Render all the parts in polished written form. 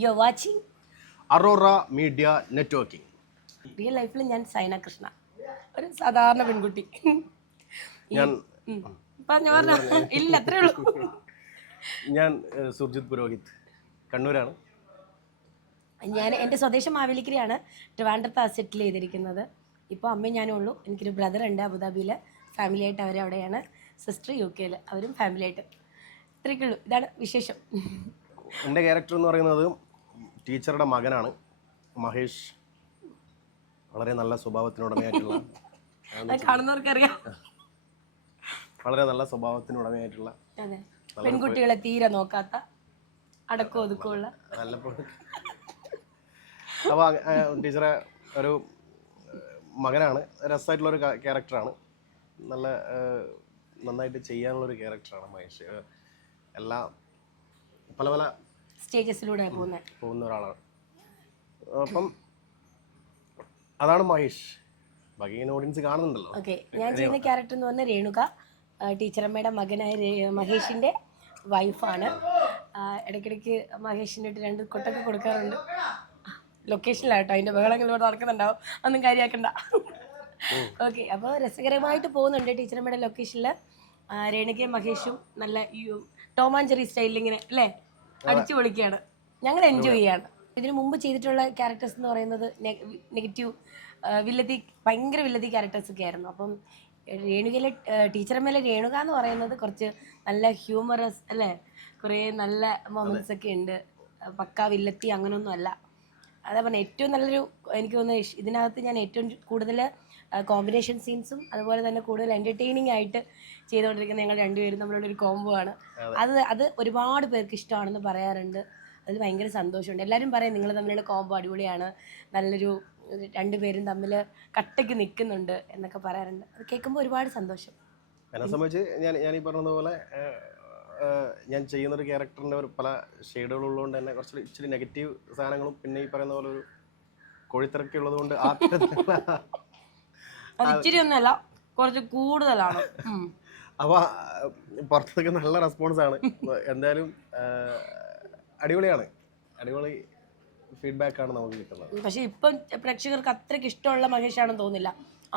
You are watching Arora media networking. Real ലൈഫിൽ ഞാൻ സൈന കൃഷ്ണ, ഒരു സാധാരണ പെൺകുട്ടി. ഞാൻ ഇല്ല അത്രേ ഉള്ളൂ. ഞാൻ സുർജിത് പുരോഹിത്, കണ്ണൂരാണ്. ഞാൻ എൻ്റെ സ്വദേശം മാവേലിക്കരയാണ്, ട്രിവാൻഡ്രത്താണ് സെറ്റിൽ ചെയ്തിരിക്കുന്നത്. ഇപ്പോൾ അമ്മയും ഞാനും ഉള്ളൂ. എനിക്കൊരു ബ്രദർ ഉണ്ട് അബുദാബിയിൽ, ഫാമിലി ആയിട്ട് അവർ അവിടെയാണ്. സിസ്റ്റർ UK അവരും ഫാമിലി ആയിട്ട്. ഇത്രയൊക്കെയുള്ളൂ, ഇതാണ് വിശേഷം. എൻ്റെ ക്യാരക്ടർ എന്ന് പറയുന്നത് ടീച്ചറുടെ മകനാണ് മഹേഷ്. വളരെ നല്ല സ്വഭാവത്തിനുടമയായിട്ടുള്ള, കാണുന്നവർക്കറിയാം, വളരെ നല്ല സ്വഭാവത്തിനുടമയായിട്ടുള്ള, അതെ, പെൺകുട്ടികളെ തീരെ നോക്കാത്ത, അടക്കോ ഒതുക്കമുള്ള നല്ല. അപ്പോൾ ടീച്ചറെ ഒരു മകനാണ്. രസമായിട്ടുള്ളൊരു ക്യാരക്ടറാണ്. നന്നായിട്ട് ചെയ്യാനുള്ളൊരു ക്യാരക്ടറാണ് മഹേഷ്. എല്ലാ പല പല സ്റ്റേജസിലൂടെ പോകുന്ന ഒരാളാണ്. അപ്പം അതാണ് മഹേഷ്. ബാക്കി ഇങ്ങനെ ഓഡിയൻസ് കാണുന്നുണ്ടല്ലോ. ഓക്കെ, ഞാൻ ചെയ്യുന്ന ക്യാരക്ടർ എന്ന് പറഞ്ഞാൽ രേണുക, ടീച്ചറമ്മയുടെ മകനായ മഹേഷിൻ്റെ വൈഫാണ്. ഇടയ്ക്കിടയ്ക്ക് മഹേഷിൻ്റെ 2 കൊട്ടൊക്കെ കൊടുക്കാറുണ്ട്. ലൊക്കേഷനിലാട്ടോ, അതിൻ്റെ ബഹളങ്ങൾ ഇവിടെ നടക്കുന്നുണ്ടാവും, ഒന്നും കാര്യമാക്കണ്ട. ഓക്കെ, അപ്പോൾ രസകരമായിട്ട് പോകുന്നുണ്ട് ടീച്ചറമ്മയുടെ ലൊക്കേഷനിൽ. രേണുകയും മഹേഷും നല്ല ടോം ആൻഡ് ജെറി സ്റ്റൈലിൽ ഇങ്ങനെ അല്ലേ അടിച്ചു പൊളിക്കുകയാണ്. ഞങ്ങൾ എൻജോയ് ചെയ്യാണ്. ഇതിനു മുമ്പ് ചെയ്തിട്ടുള്ള ക്യാരക്ടേഴ്സ് എന്ന് പറയുന്നത് നെഗറ്റീവ് വില്ലത്തി, ഭയങ്കര വില്ലത്തി ക്യാരക്ടേഴ്സൊക്കെ ആയിരുന്നു. അപ്പം രേണുകയിലെ ടീച്ചറമ്മയിലെ രേണുക എന്ന് പറയുന്നത് കുറച്ച് നല്ല ഹ്യൂമറസ് അല്ലേ, കുറേ നല്ല മൊമെൻറ്റ്സ് ഒക്കെ ഉണ്ട്. പക്കാ വില്ലത്തി അങ്ങനെയൊന്നും അല്ല. അതാ പറഞ്ഞാൽ ഏറ്റവും നല്ലൊരു, എനിക്ക് തോന്നുന്നു ഇതിനകത്ത് ഞാൻ ഏറ്റവും കൂടുതൽ കോമ്പിനേഷൻ സീൻസും അതുപോലെ തന്നെ കൂടുതൽ എൻ്റർടൈനിങ് ആയിട്ട് ചെയ്തുകൊണ്ടിരിക്കുന്ന ഞങ്ങൾ രണ്ടുപേരും നമ്മളുടെ ഒരു കോംബോ ആണ്. അത് ഒരുപാട് പേർക്ക് ഇഷ്ടമാണെന്ന് പറയാറുണ്ട്. അതിൽ ഭയങ്കര സന്തോഷമുണ്ട്. എല്ലാവരും പറയും നിങ്ങൾ തമ്മിലുള്ള കോംബോ അടിപൊളിയാണ്, നല്ലൊരു രണ്ടുപേരും തമ്മിൽ കട്ടയ്ക്ക് നിൽക്കുന്നുണ്ട് എന്നൊക്കെ പറയാറുണ്ട്. അത് കേൾക്കുമ്പോൾ ഒരുപാട് സന്തോഷം. എന്നെ സംബന്ധിച്ച് ഞാൻ ഈ പറഞ്ഞതുപോലെ ഞാൻ ചെയ്യുന്നൊരു ക്യാരക്ടറിൻ്റെ ഒരു പല ഷെയ്ഡുകളുള്ളതുകൊണ്ട് തന്നെ കുറച്ച് ഇച്ചിരി നെഗറ്റീവ് സാധനങ്ങളും പിന്നെ ഈ പറയുന്ന പോലെ ഒരു കോഴിത്തിറക്കി ഉള്ളത് കൊണ്ട് അത് ഇച്ചിരി ഒന്നുമല്ല, കുറച്ച് കൂടുതലാണ്. അപ്പോൾ പുറത്തൊക്കെ നല്ല റെസ്പോൺസാണ്. എന്തായാലും അടിപൊളിയാണ്, അടിപൊളി ഫീഡ്ബാക്കാണ് നമുക്ക് കിട്ടുന്നത്. പക്ഷെ ഇപ്പം പ്രേക്ഷകർക്ക് അത്രയ്ക്ക് ഇഷ്ടമുള്ള മഹേഷാണെന്ന് തോന്നുന്നില്ല.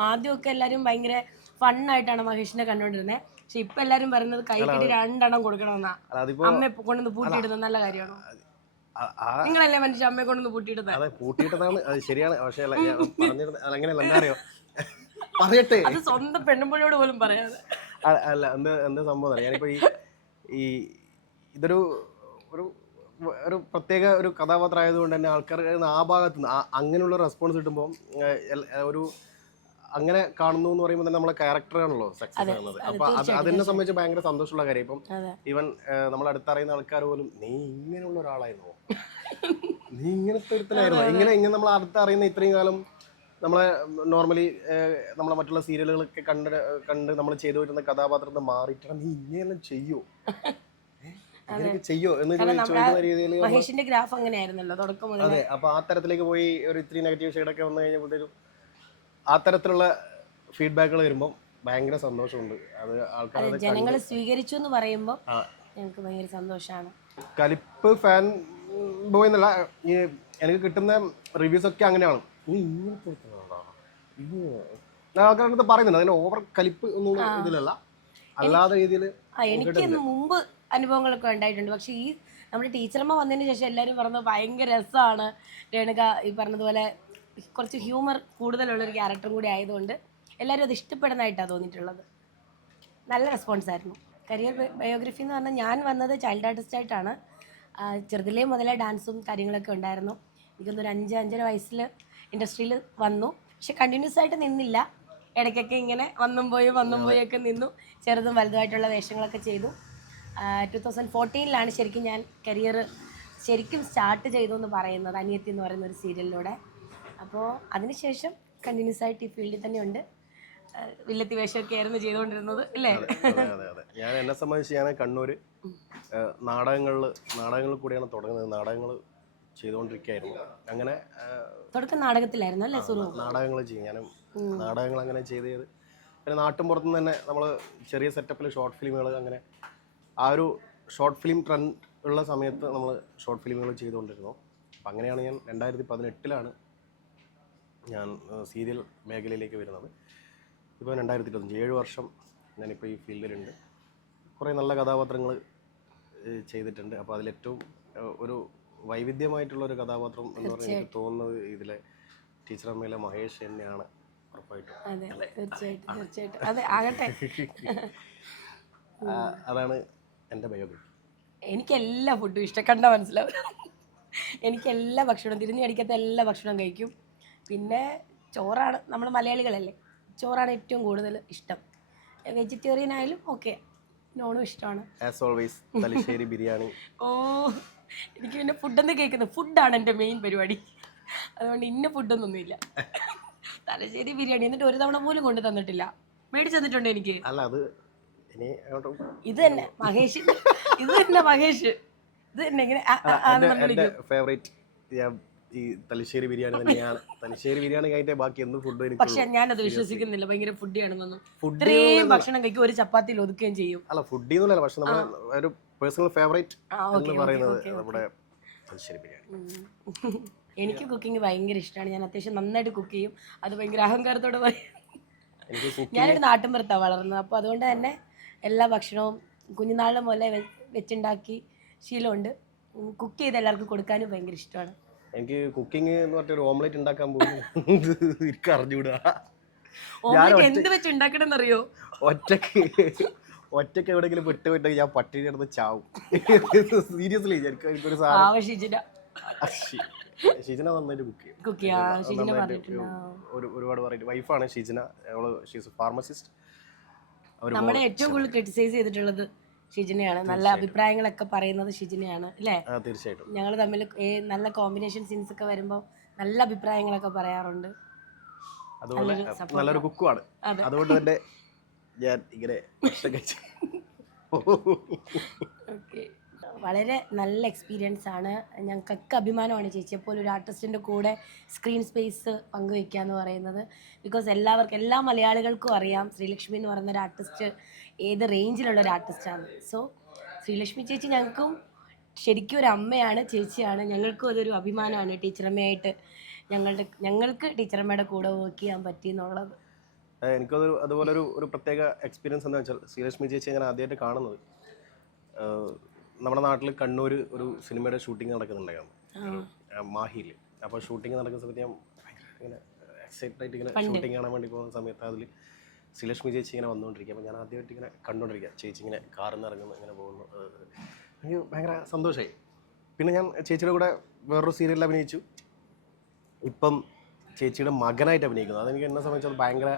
ആദ്യമൊക്കെ എല്ലാവരും ഭയങ്കര ഫണ്ണായിട്ടാണ് മഹേഷിനെ കണ്ടുകൊണ്ടിരുന്നത്. പക്ഷെ ഇപ്പൊ എല്ലാരും പറയുന്നത് കൈ കിട്ടി 2 എണ്ണം കൊടുക്കണമെന്നാ. അമ്മയെ കൊണ്ടുവന്ന് പൂട്ടിയിടുന്നത് നല്ല കാര്യമാണോ? നിങ്ങളല്ലേ മനുഷ്യ അമ്മയെ കൊണ്ടുവന്ന് പൂട്ടിയിടുന്നത്? അതെ, പൂട്ടിയിട്ടതാണ്, അത് ശരിയാണ്. പക്ഷേ അങ്ങനെയല്ല, എന്താ അറിയോ, പറയട്ടെ, അത് സ്വന്തം പെണ്ണുമ്പോഴോട് പോലും പറയാതെ. അല്ല, എന്താ സംഭവം അറിയാം. ഞാനിപ്പോ ഈ ഇതൊരു ഒരു പ്രത്യേക ഒരു കഥാപാത്രം ആയതുകൊണ്ട് തന്നെ ആൾക്കാർ ആ ഭാഗത്ത് നിന്ന് അങ്ങനെയുള്ള റെസ്പോൺസ് കിട്ടുമ്പോൾ ഒരു അങ്ങനെ കാണുന്നു എന്ന് പറയുമ്പോൾ തന്നെ നമ്മളെ ക്യാരക്ടറാണല്ലോ സക്സസ് ആകുന്നത്. അപ്പൊ അതിനെ സംബന്ധിച്ച് ഭയങ്കര സന്തോഷമുള്ള കാര്യം. ഇപ്പം ഈവൻ നമ്മൾ അടുത്തറിയുന്ന ആൾക്കാർ പോലും നീ ഇങ്ങനെയുള്ള ഒരാളായിരുന്നോ, നീ ഇങ്ങനത്തെ ഒരുത്തനായിരുന്നോ, ഇങ്ങനെ നമ്മൾ അടുത്തറിയുന്ന ഇത്രയും കാലം നമ്മളെ നോർമലി നമ്മളെ മറ്റുള്ള സീരിയലുകളൊക്കെ കണ്ട് നമ്മൾ ചെയ്തു വരുന്ന കഥാപാത്രത്തെ മാറിയിട്ട് നീ ഇങ്ങനെയെല്ലാം ചെയ്യോ എന്ന് ചോദിക്കുന്ന രീതിയിൽ മഹേഷിന്റെ ഗ്രാഫ് അങ്ങനെയായിരുന്നല്ലോ തുടക്കം മുതൽ. അതെ, അപ്പൊ ആ തരത്തിലേക്ക് പോയി ഒരു ഇത്തിരി നെഗറ്റീവ് ഷെയ്ഡൊക്കെ വന്നു കഴിഞ്ഞപ്പോഴത്തേക്കും ആ തരത്തിലുള്ള ഫീഡ്ബാക്കുകൾ വരുമ്പോൾ ഭയങ്കര സന്തോഷമുണ്ട്. അത് ആൾക്കാർ ജനങ്ങൾ സ്വീകരിച്ചു എന്ന് പറയുമ്പോൾ ഞങ്ങൾക്ക് ഭയങ്കര സന്തോഷമാണ്. കലിപ്പ് ഫാൻ ബോയ് എന്നല്ല, എനിക്ക് കിട്ടുന്ന റിവ്യൂസ് ഒക്കെ അങ്ങനെയാണ്. ആൾക്കാരുടെ പറയുന്നുണ്ട് അതിന് ഓവർ കലിപ്പ് ഒന്നും ഇതിലല്ല, അല്ലാത്ത രീതിയിൽ. എനിക്ക് മുമ്പ് അനുഭവങ്ങളൊക്കെ ഉണ്ടായിട്ടുണ്ട്. പക്ഷെ ഈ നമ്മുടെ ടീച്ചറമ്മ വന്നതിന് ശേഷം എല്ലാവരും പറഞ്ഞത് ഭയങ്കര രസമാണ് രേണുക, ഈ പറഞ്ഞതുപോലെ കുറച്ച് ഹ്യൂമർ കൂടുതലുള്ളൊരു ക്യാരക്ടറും കൂടി ആയതുകൊണ്ട് എല്ലാവരും അത് ഇഷ്ടപ്പെടുന്നതായിട്ടാണ് തോന്നിയിട്ടുള്ളത്. നല്ല റെസ്പോൺസായിരുന്നു. കരിയർ ബയോഗ്രഫി എന്ന് പറഞ്ഞാൽ ഞാൻ വന്നത് ചൈൽഡ് ആർട്ടിസ്റ്റായിട്ടാണ്. ചെറുതിലേ മുതലേ ഡാൻസും കാര്യങ്ങളൊക്കെ ഉണ്ടായിരുന്നു. എനിക്കൊന്നൊരു 5-5.5 വയസ്സിൽ ഇൻഡസ്ട്രിയിൽ വന്നു. പക്ഷെ കണ്ടിന്യൂസ് ആയിട്ട് നിന്നില്ല, ഇടയ്ക്കൊക്കെ ഇങ്ങനെ വന്നും പോയൊക്കെ നിന്നു. ചെറുതും വലുതുമായിട്ടുള്ള വേഷങ്ങളൊക്കെ ചെയ്തു. 2014 ശരിക്കും ഞാൻ കരിയർ ശരിക്കും സ്റ്റാർട്ട് ചെയ്തു എന്ന് പറയുന്നത് അനിയത്തി എന്ന് പറയുന്ന ഒരു സീരിയലിലൂടെ. അപ്പോൾ അതിനുശേഷം കണ്ടിന്യൂസ് ആയിട്ട് ഈ ഫീൽഡിൽ തന്നെ ഉണ്ട്. വില്ലത്തി വേഷമൊക്കെ ആയിരുന്നു ചെയ്തുകൊണ്ടിരുന്നത് അല്ലേ? ഞാൻ എന്നെ സംബന്ധിച്ച് ഞാൻ കണ്ണൂർ നാടകങ്ങളിൽ കൂടിയാണ് തുടങ്ങുന്നത്. നാടകങ്ങൾ ചെയ്തുകൊണ്ടിരിക്കുകയായിരുന്നു. അങ്ങനെ തുടക്കം നാടകത്തിലായിരുന്നു അല്ലേ? നാടകങ്ങൾ ചെയ്യും. ഞാനും നാടകങ്ങൾ അങ്ങനെ ചെയ്ത് പിന്നെ നാട്ടും പുറത്തുനിന്ന് തന്നെ നമ്മൾ ചെറിയ സെറ്റപ്പിൽ ഷോർട്ട് ഫിലിമുകൾ, അങ്ങനെ ആ ഒരു ഷോർട്ട് ഫിലിം ട്രെൻഡ് ഉള്ള സമയത്ത് നമ്മൾ ഷോർട്ട് ഫിലിമുകൾ ചെയ്തുകൊണ്ടിരുന്നു. അപ്പം അങ്ങനെയാണ് ഞാൻ 2018 ഞാൻ സീരിയൽ മേഖലയിലേക്ക് വരുന്നത്. ഇപ്പോൾ 2025 7 വർഷം ഞാനിപ്പോൾ ഈ ഫീൽഡിലുണ്ട്. കുറേ നല്ല കഥാപാത്രങ്ങൾ ചെയ്തിട്ടുണ്ട്. അപ്പോൾ അതിലേറ്റവും ഒരു വൈവിധ്യമായിട്ടുള്ളൊരു കഥാപാത്രം എന്ന് പറഞ്ഞാൽ എനിക്ക് തോന്നുന്നത് ഇതിലെ ടീച്ചറമ്മയിലെ മഹേഷ് തന്നെയാണ് ഉറപ്പായിട്ടും. അതെ, തീർച്ചയായിട്ടും അതെ, ആകട്ടെ. അതാണ് എൻ്റെ ബയോഗ്രഫി. എനിക്ക് എല്ലാ ഫുഡും ഇഷ്ടം, കണ്ടാ മനസ്സിലാവും. എനിക്ക് എല്ലാ ഭക്ഷണവും, തിരിഞ്ഞു കടിക്കാത്ത എല്ലാ ഭക്ഷണവും കഴിക്കും. പിന്നെ ചോറാണ്, നമ്മൾ മലയാളികളല്ലേ, ചോറാണ് ഏറ്റവും കൂടുതൽ ഇഷ്ടം. വെജിറ്റേറിയൻ ആയാലും ഓക്കെ, നോണും ഇഷ്ടമാണ്. As always Thalassery biryani. ഓ, എനിക്ക് പിന്നെ ഫുഡെന്ന് കേൾക്കുന്നത്, ഫുഡാണ് എൻ്റെ മെയിൻ പരിപാടി. അതുകൊണ്ട് ഇന്ന ഫുഡൊന്നൊന്നുമില്ല. തലശ്ശേരി ബിരിയാണി എന്നിട്ട് ഒരു തവണ പോലും കൊണ്ടു തന്നിട്ടില്ല, മേടിച്ചു തന്നിട്ടുണ്ട് എനിക്ക്. അല്ല, അത് ഇത് തന്നെ മഹേഷ്, ഇത് തന്നെ മഹേഷ്, ഇത് തന്നെ ഇങ്ങനെ ഫേവറേറ്റ് ഈ തലശ്ശേരി ബിരിയാണി തന്നെയാണ്. തലശ്ശേരി ബിരിയാണി കഴിഞ്ഞിട്ടേ ബാക്കി എന്ത് ഫുഡ് എനിക്ക്. പക്ഷെ ഞാനത് വിശ്വസിക്കുന്നില്ല, ഭയങ്കര ഫുഡിയാണെന്നൊന്നും. ഇത്രയും ഭക്ഷണം കഴിക്കും, ഒരു ചപ്പാത്തിയിൽ ഒതുക്കുകയും ചെയ്യും. അല്ല, ഫുഡി എന്നല്ല, പക്ഷെ നമ്മൾ ഒരു പേഴ്സണൽ ഫേവറേറ്റ് എന്ന് പറയുന്നത് നമ്മുടെ തലശ്ശേരി ബിരിയാണി. എനിക്ക് കുക്കിംഗ് ഭയങ്കര ഇഷ്ടമാണ്. ഞാൻ അത്യാവശ്യം നന്നായിട്ട് കുക്ക് ചെയ്യും. അത് ഭയങ്കര അഹങ്കാരത്തോടെ പറയും. ഞാനൊരു നാട്ടിൻപുറത്താണ് വളർന്നത്. അപ്പോൾ അതുകൊണ്ട് തന്നെ എല്ലാ ഭക്ഷണവും കുഞ്ഞുനാളിലെ മുതലേ വെച്ചുണ്ടാക്കി ശീലമുണ്ട്. കുക്ക് ചെയ്ത് എല്ലാവർക്കും കൊടുക്കാനും ഭയങ്കര ഇഷ്ടമാണ്. എനിക്ക് കുക്കിംഗ് എന്ന് പറഞ്ഞൊരു ഓംലെറ്റ് ഉണ്ടാക്കാൻ പോലും എനിക്ക് അറിഞ്ഞൂടാ. എന്ത് വെച്ച് ഉണ്ടാക്കണം അറിയോ? ഒറ്റക്ക് എവിടെയെങ്കിലും വിട്ടുപോയിട്ട് ഞാൻ പട്ടിണി കിടന്ന് ചാവും. സീരിയസ്ലി എനിക്കൊരു ഷിജന നന്നായിട്ട് കുക്ക് ചെയ്യും. ഒരുപാട് വെറൈറ്റി. വൈഫാണ് ഷിജന, ഷീസ് ഫാർമസിസ്റ്റ്. നമ്മുടെ ഏറ്റവും കൂടുതൽ ക്രിട്ടിസൈസ് ചെയ്തിട്ടുള്ളത് ഷിജിനെയാണ്. നല്ല അഭിപ്രായങ്ങളൊക്കെ പറയുന്നത് ഷിജിനെയാണ്, അല്ലേ? തീർച്ചയായിട്ടും. ഞങ്ങൾ തമ്മിൽ നല്ല കോമ്പിനേഷൻ സീൻസ് ഒക്കെ വരുമ്പോൾ നല്ല അഭിപ്രായങ്ങളൊക്കെ പറയാറുണ്ട്. അതുപോലെ നല്ലൊരു കുക്കുമാണ്. അതുകൊണ്ട് തന്നെ ഞാൻ ഇങ്ങനെ വളരെ നല്ല എക്സ്പീരിയൻസ് ആണ്. ഞങ്ങൾക്കൊക്കെ അഭിമാനമാണ് ചേച്ചിയെപ്പോലെ ഒരു ആർട്ടിസ്റ്റിൻ്റെ കൂടെ സ്ക്രീൻ സ്പേസ് പങ്കുവയ്ക്കുക എന്ന് പറയുന്നത്. ബിക്കോസ് എല്ലാ മലയാളികൾക്കും അറിയാം ശ്രീലക്ഷ്മി എന്ന് പറയുന്ന ഒരു ആർട്ടിസ്റ്റ് ഏത് റേഞ്ചിലുള്ള ഒരു ആർട്ടിസ്റ്റാണ്. സോ ശ്രീലക്ഷ്മി ചേച്ചി ഞങ്ങൾക്കും ശരിക്കും ഒരു അമ്മയാണ്, ചേച്ചിയാണ്. ഞങ്ങൾക്കും അതൊരു അഭിമാനമാണ് ടീച്ചറമ്മയായിട്ട് ഞങ്ങൾക്ക് ടീച്ചറമ്മയുടെ കൂടെ വർക്ക് ചെയ്യാൻ പറ്റി എന്നുള്ളത്. എനിക്കത് അതുപോലെ ഒരു പ്രത്യേക എക്സ്പീരിയൻസ് എന്താ വെച്ചാൽ, ശ്രീലക്ഷ്മി ചേച്ചി ഞാൻ ആദ്യമായിട്ട് കാണുന്നത് നമ്മുടെ നാട്ടിൽ കണ്ണൂർ ഒരു സിനിമയുടെ ഷൂട്ടിംഗ് നടക്കുന്നുണ്ടായിരുന്നു, മാഹിയിൽ. അപ്പോൾ ഷൂട്ടിംഗ് നടക്കുന്ന സമയത്ത് ഞാൻ ഇങ്ങനെ എക്സൈറ്റഡ് ആയിട്ട് ഇങ്ങനെ ഷൂട്ടിംഗ് കാണാൻ വേണ്ടി പോകുന്ന സമയത്ത് അതിൽ ശ്രീലക്ഷ്മി ചേച്ചി ഇങ്ങനെ വന്നുകൊണ്ടിരിക്കുക. അപ്പോൾ ഞാൻ ആദ്യമായിട്ട് ഇങ്ങനെ കണ്ടുകൊണ്ടിരിക്കുക, ചേച്ചി ഇങ്ങനെ കാറിൽ നിന്ന് ഇറങ്ങുന്നു, ഇങ്ങനെ പോകുന്നു. എനിക്ക് ഭയങ്കര സന്തോഷമായി. പിന്നെ ഞാൻ ചേച്ചിയുടെ കൂടെ വേറൊരു സീരിയലിൽ അഭിനയിച്ചു. ഇപ്പം ചേച്ചിയുടെ മകനായിട്ട് അഭിനയിക്കുന്നു. അതെനിക്ക് എന്നെ സംബന്ധിച്ചത് ഭയങ്കര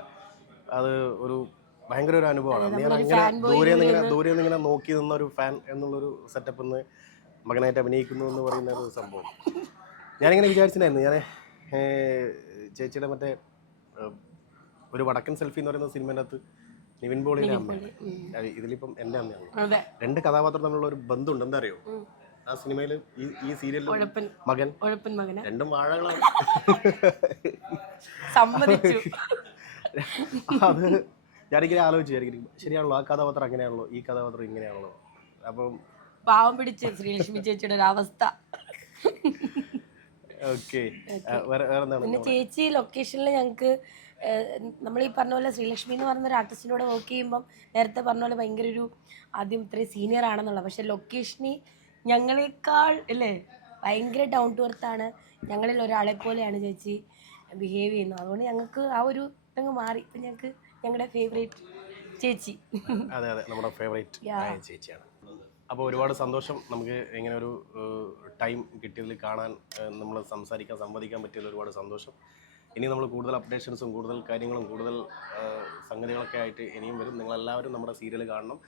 ഒരു അനുഭവമാണ്. ഞാൻ അങ്ങനെ ദൂരെ നിന്ന് ഇങ്ങനെ നോക്കി നിന്ന ഒരു ഫാൻ എന്നുള്ളൊരു സെറ്റപ്പിൽ നിന്ന് മകനായിട്ട് അഭിനയിക്കുന്നു എന്ന് പറയുന്ന ഒരു സംഭവം ഞാനിങ്ങനെ വിചാരിച്ചിട്ടുണ്ടായിരുന്നു. ഞാൻ ചേച്ചിയുടെ മറ്റേ ഒരു വടക്കൻ സെൽഫി എന്ന് പറയുന്ന സിനിമേൻ്റെ അകത്ത് നിവിൻ പോളിയുടെ അമ്മയാണ്, ഇതിലിപ്പം എൻ്റെ അമ്മയാണ്. രണ്ട് കഥാപാത്രം തമ്മിലുള്ള ഒരു ബന്ധമുണ്ട്. എന്താ അറിയോ? ആ സിനിമയിൽ ഈ സീരിയലിൽ മകൻ രണ്ടും വാഴകളാണ്. അത് ഞാനിങ്ങനെ ആലോചിച്ചു, ശരിയാണല്ലോ, ആ കഥാപാത്രം അങ്ങനെയാണല്ലോ, ഈ കഥാപാത്രം ഇങ്ങനെയാണല്ലോ. അപ്പം പാവം പിടിച്ച് ശ്രീലക്ഷ്മി ചേച്ചിയുടെ ഒരു അവസ്ഥ. പിന്നെ ചേച്ചി ലൊക്കേഷനിൽ ഞങ്ങൾക്ക് നമ്മൾ ഈ പറഞ്ഞ പോലെ ശ്രീലക്ഷ്മി എന്ന് പറയുന്ന ഒരു ആർട്ടിസ്റ്റിനോട് വർക്ക് ചെയ്യുമ്പം നേരത്തെ പറഞ്ഞ പോലെ ഭയങ്കര ഒരു ആദ്യം ഇത്രയും സീനിയർ ആണെന്നുള്ളത്, പക്ഷെ ലൊക്കേഷനിൽ ഞങ്ങളെക്കാൾ അല്ലേ ഭയങ്കര ഡൗൺ ടു എർത്ത് ആണ്. ഞങ്ങളിൽ ഒരാളെ പോലെയാണ് ചേച്ചി ബിഹേവ് ചെയ്യുന്നത്. അതുകൊണ്ട് ഞങ്ങൾക്ക് ആ ഒരു ഇതങ്ങ് മാറി. ഇപ്പം ഞങ്ങൾക്ക് ഞങ്ങളുടെ ഫേവറേറ്റ് ചേച്ചി. അതെ, നമ്മുടെ ഫേവറേറ്റ് ചേച്ചിയാണ്. അപ്പോൾ ഒരുപാട് സന്തോഷം നമുക്ക് ഇങ്ങനെ ഒരു ടൈം കിട്ടിയതിൽ കാണാൻ, നമ്മൾ സംവദിക്കാൻ പറ്റിയതിൽ ഒരുപാട് സന്തോഷം. ഇനി നമ്മൾ കൂടുതൽ അപ്ഡേഷൻസും കൂടുതൽ കാര്യങ്ങളും കൂടുതൽ സംഗതികളൊക്കെ ആയിട്ട് ഇനിയും വരും. നിങ്ങളെല്ലാവരും നമ്മുടെ സീരിയൽ കാണണം.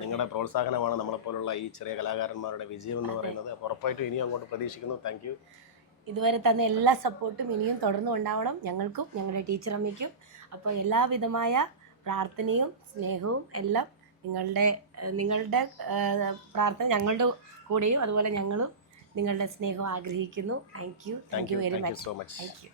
നിങ്ങളുടെ പ്രോത്സാഹനമാണ് നമ്മളെപ്പോലുള്ള ഈ ചെറിയ കലാകാരന്മാരുടെ വിജയം എന്ന് പറയുന്നത്. അപ്പോൾ ഉറപ്പായിട്ടും ഇനിയും അങ്ങോട്ട് പ്രതീക്ഷിക്കുന്നു. Thank you. ഇതുവരെ തന്ന എല്ലാ സപ്പോർട്ടും ഇനിയും തുടർന്നു ഉണ്ടാവണം, ഞങ്ങൾക്കും ഞങ്ങളുടെ ടീച്ചറമ്മയ്ക്കും. അപ്പോൾ എല്ലാവിധമായ പ്രാർത്ഥനയും സ്നേഹവും എല്ലാം നിങ്ങളുടെ പ്രാർത്ഥന ഞങ്ങളുടെ കൂടെയും അതുപോലെ ഞങ്ങളും നിങ്ങളുടെ സ്നേഹം ആഗ്രഹിക്കുന്നു. Thank you very much. So much. Thank you.